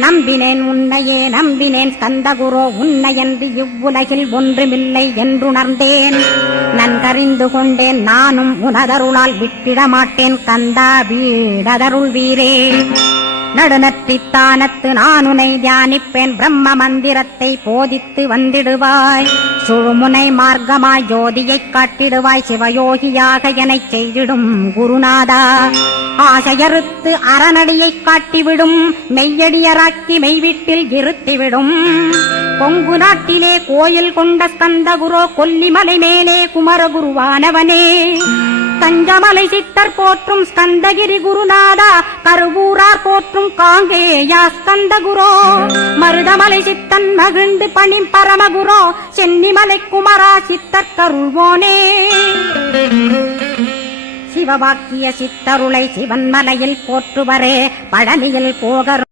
நம்பினேன் உன்னையே நம்பினேன் ஸ்கந்தகுரோ உன்னையன்று இவ்வுலகில் ஒன்றுமில்லை என்றுணர்ந்தேன். நன்கறிந்து கொண்டேன் நானும் உனதருளால் விட்டிட மாட்டேன் கந்தா வீடதருள் வீரே. நடுநற்றித்தானத்து நானுனை தியானிப்பேன் பிரம்ம மந்திரத்தை போதித்து வந்திடுவாய். சுழுமுனை மார்க்கமாய் ஜோதியைக் காட்டிடுவாய் சிவயோகியாக எனச் செய்திடும் குருநாதா. ஆசையறுத்து அறநடியைக் காட்டிவிடும் மெய்யடியராக்கி மெய்வீட்டில் இருத்திவிடும். கொங்கு நாட்டிலே கோயில் கொண்ட ஸ்கந்தகுரோ கொல்லிமலை மேலே குமரகுருவானவனே. கஞ்சமலை சித்தர் போற்றும் ஸ்கந்தகிரி குருநாதா கருவூரார் போற்றும் காங்கேயா ஸ்கந்தகுரோ. மருதமலை சித்தன் மகிழ்ந்து பணிம் பரமகுரோ சென்னிமலை குமரா சித்தர் கருள்வோனே. சிவவாக்கிய சித்தருளை சிவன்மலையில் போற்றுவரே பழனியில் போகர்